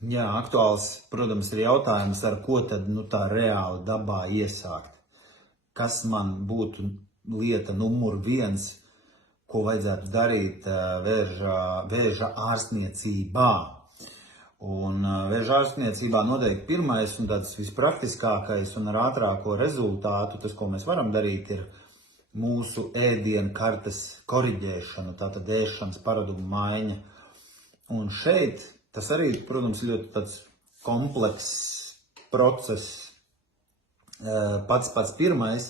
Jā, aktuāls, protams, ir jautājums, ar ko tad tā reāli dabā iesākt. Kas man būtu lieta numur 1, ko vajadzētu darīt vēža ārstniecībā. Un vēža ārstniecībā noteikti pirmais un tāds vispraktiskākais un ar ātrāko rezultātu, tas, ko mēs varam darīt, ir mūsu ēdienu kartes koriģēšana, tātad ēšanas paradumu maiņa. Un šeit tas arī, protams, ļoti tāds komplekss process. Pats pirmais,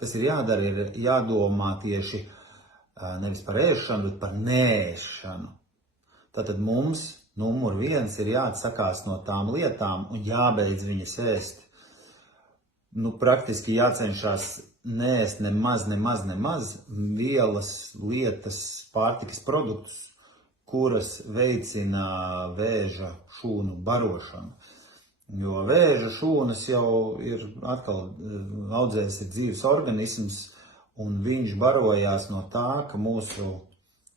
kas ir jādara, ir jādomā tieši nevis par ēšanu, bet par neēšanu. Tātad mums numur 1 ir jāatsakās no tām lietām un jābeidz viņas ēst. Praktiski jācenšas neēst nemaz vielas, lietas, pārtikas produktus, kuras veicina vēža šūnu barošanu. Jo vēža šūnas jau ir atkal audzējs ir dzīves organisms, un viņš barojās no tā, ka mūsu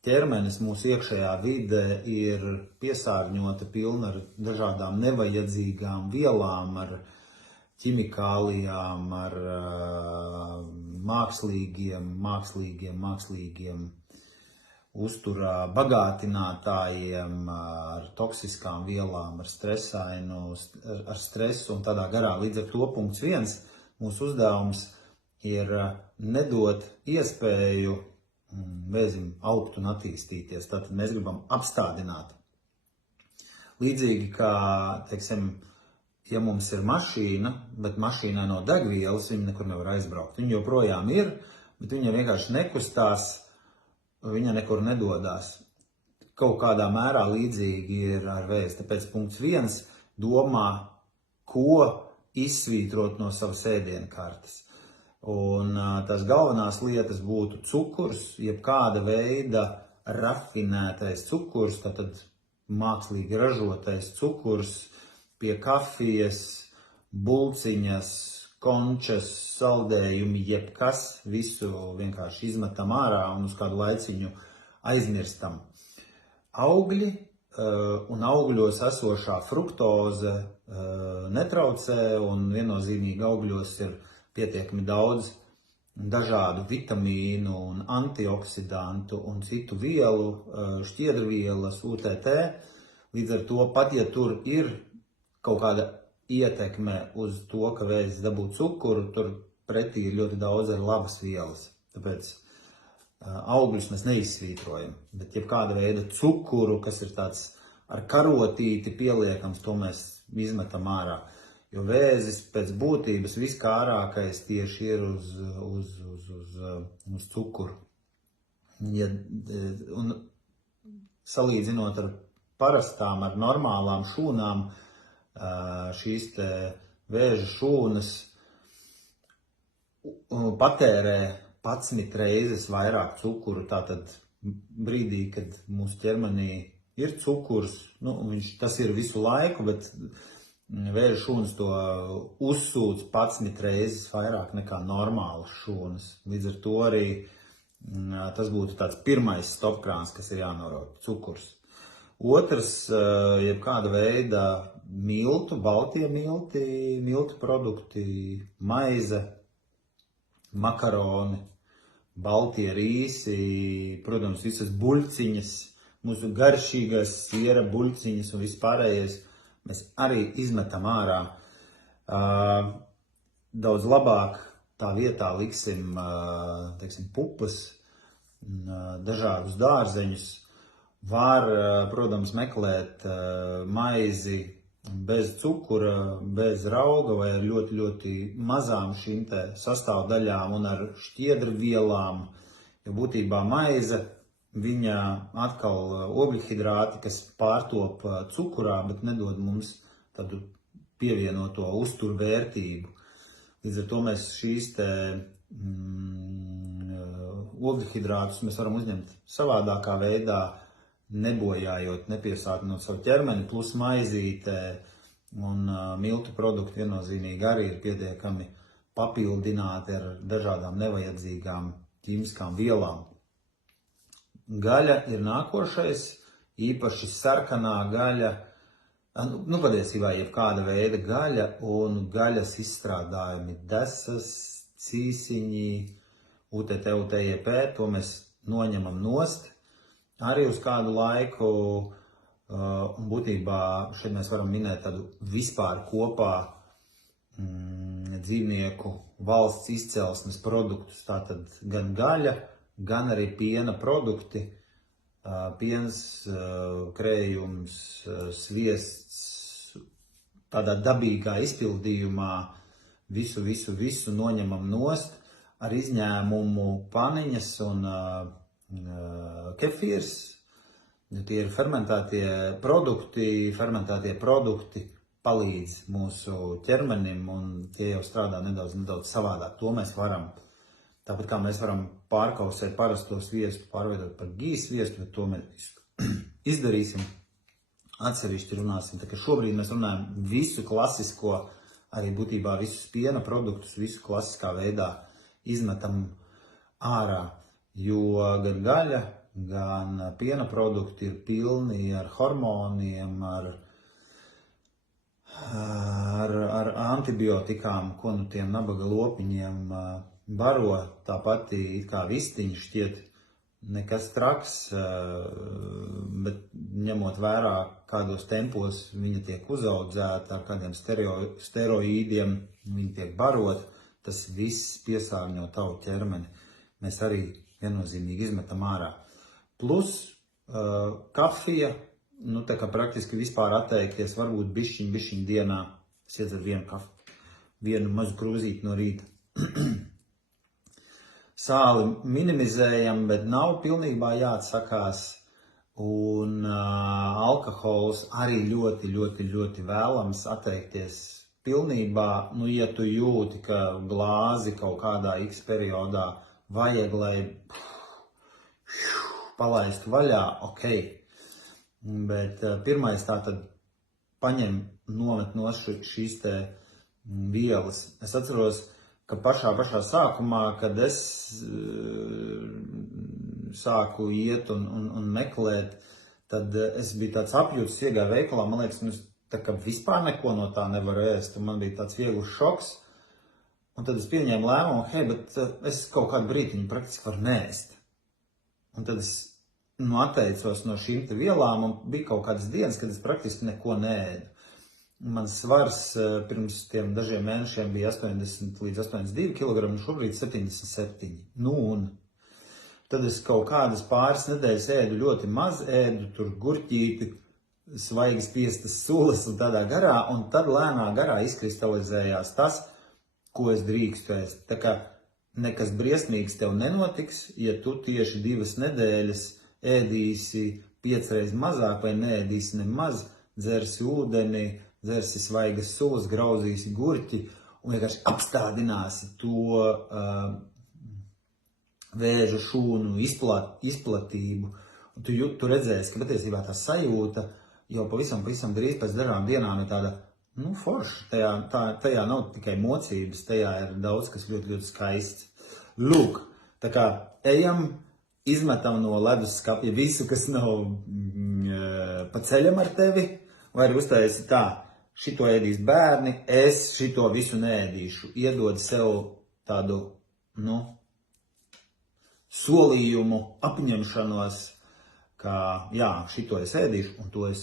ķermenis, mūsu iekšējā vide ir piesārņota pilna ar dažādām nevajadzīgām vielām, ar ķimikālijām, ar mākslīgiem uzturā bagātinātājiem, ar toksiskām vielām, ar stresu un tādā garā. Līdz ar to punkts 1, mūsu uzdevums ir nedot iespēju vēzim augt un attīstīties. Tātad mēs gribam apstādināt. Līdzīgi kā, teiksim, ja mums ir mašīna, bet mašīnai nav degvielas, viņa nekur nevar aizbraukt. Viņa joprojām ir, bet viņa vienkārši nekustās, viņa nekur nedodās. Kaut kādā mērā līdzīgi ir ar vēzi. Tāpēc punkts 1 domā, ko izsvītrot no savas ēdienu kartes. Un tās galvenās lietas būtu cukurs, jeb kāda veida rafinētais cukurs, tātad mākslīgi ražotais cukurs pie kafijas, bulciņas, končas, saldējumi, jebkas, visu vienkārši izmetam ārā un uz kādu laiciņu aizmirstam. Augļi un augļos esošā fruktoze netraucē, un viennozīmīgi augļos ir pietiekami daudz dažādu vitamīnu un antioksidantu un citu vielu, šķiedrvielas, UTT. Līdz ar to, pat ja tur ir kaut kāda ietekme uz to, ka vēzis dabū cukuru, tur pretī ir ļoti daudz ar labas vielas. Tāpēc augļus mēs neizsvītrojam, bet jebkāda veida cukuru, kas ir tāds ar karotīti pieliekams, to mēs izmetam ārā. Jo vēzis pēc būtības viskārākais tieši ir uz cukuru. Un salīdzinot ar parastām, ar normālām šūnām, šīs te vēža šūnas patērē 11 reizes vairāk cukuru. Tātad brīdī, kad mūsu ķermenī ir cukurs, tas ir visu laiku, bet vēža šūnas to uzsūc 11 reizes vairāk nekā normālas šūnas. Līdz ar to arī tas būtu tāds pirmais stopkrāns, kas ir jānorauj - cukurs. Otrs, jebkāda veida miltu, baltie miltu produkti, maize, makaroni, baltie rīsi, protams, visas buļciņas, mūsu garšīgās siera buļciņas un vispārējais. Mēs arī izmetam ārā. Daudz labāk tā vietā liksim, teiksim, pupas, dažādus dārzeņus. Var, protams, meklēt maizi bez cukura, bez rauga vai ar ļoti, ļoti mazām šīm te sastāvdaļām un ar šķiedrvielām. Jo būtībā maize, viņa atkal ogļhidrāti, kas pārtop cukurā, bet nedod mums tādu pievienoto uzturvērtību. Līdz ar to mēs šīs te ogļhidrātus mēs varam uzņemt savādākā veidā, nebojājot, nepiesātinot savu ķermeni, plus maizīte un miltu produkti viennozīmīgi arī ir pietiekami papildināti ar dažādām nevajadzīgām ķīmiskām vielām. Gaļa ir nākošais, īpaši sarkanā gaļa, Nu, patiesībā jebkāda veida gaļa un gaļas izstrādājumi, desas, cīsiņi, UTT, UTJP, to mēs noņemam nost arī uz kādu laiku. Un būtībā šeit mēs varam minēt tādu vispār kopā dzīvnieku valsts izcelsmes produktus, tātad gan gaļa, gan arī piena produkti, piens, krējums, sviests, tādā dabīgā izpildījumā visu noņemam nost, ar izņēmumu paniņas un kefīrs. Tie ir fermentētie produkti palīdz mūsu ķermenim, un tie jau strādā nedaudz savādāk. To mēs varam, tāpat kā mēs varam pārkausēt parasto sviestu, pārveidot par gijas sviestu, bet to mēs izdarīsim. Atsevišķi runāsim, tā ka šobrīd mēs runājam visu klasisko, arī būtībā visus piena produktus, visu klasiskā veidā izmetam ārā, jo gan gaļa, gan piena produkti ir pilni ar hormoniem, ar antibiotikām, ko nu tiem nabaga lopiņiem baro. Tāpat it kā vistiņi šķiet nekas traks, bet ņemot vērā, kādos tempos viņa tiek uzaudzēta, ar kādiem steroīdiem viņa tiek barot, tas viss piesārņo tavu ķermeni. Mēs arī viennozīmīgi izmetam ārā. Plus kafija, nu tā kā praktiski vispār atteikties, varbūt bišķiņ dienā, es iedzeru vienu mazu krūzīti no rīta. Sāli minimizējam, bet nav pilnībā jāatsakās, un alkohols arī ļoti vēlams atteikties pilnībā. Nu, ja tu jūti, ka glāzi kaut kādā X periodā vajag, lai palaistu vaļā, ok. Bet pirmais tātad paņem, nomet no šīs te vielas. Es atceros, ka pašā sākumā, kad es sāku iet un meklēt, tad es biju tāds apjūts, iegāju veikalā, man liekas, tā kā vispār neko no tā nevaru ēst, un man bija tāds viegls šoks. Un tad es pieņēmu lēmumu, hei, bet es kaut kādu brītiņu praktiski varu neēst. Un tad es atteicos no šīm te vielām, un bija kaut kādas dienas, kad es praktiski neko neēdu. Mans svars pirms tiem dažiem mēnešiem bija 80 līdz 82 kg, un šobrīd 77. Nu un tad es kaut kādas pāris nedēļas ēdu ļoti maz, ēdu tur gurķīti, svaigi spiestas sulas un tādā garā, un tad lēnā garā izkristalizējās tas, ko es drīkstu ēst. Tā kā nekas briesmīgs tev nenotiks, ja tu tieši 2 nedēļas ēdīsi 5 reizes mazāk vai neēdīsi nemaz, dzersi ūdeni, dzersi svaigas sulas, grauzīsi gurķi un vienkārši apstādināsi to vēža šūnu izplatību. Un tu redzēsi, ka patiesībā tā sajūta jau pavisam drīz pēc dažām dienām ir tāda, forši. Tajā nav tikai mocības, tajā ir daudz, kas ļoti skaists. Lūk, tā kā ejam, izmetam no leduskapja visu, kas nav pa ceļam ar tevi, vai arī uztaisi tā, šito ēdīs bērni, es šito visu neēdīšu. Iedod sev tādu, solījumu, apņemšanos, ka jā, šito es ēdīšu, un to es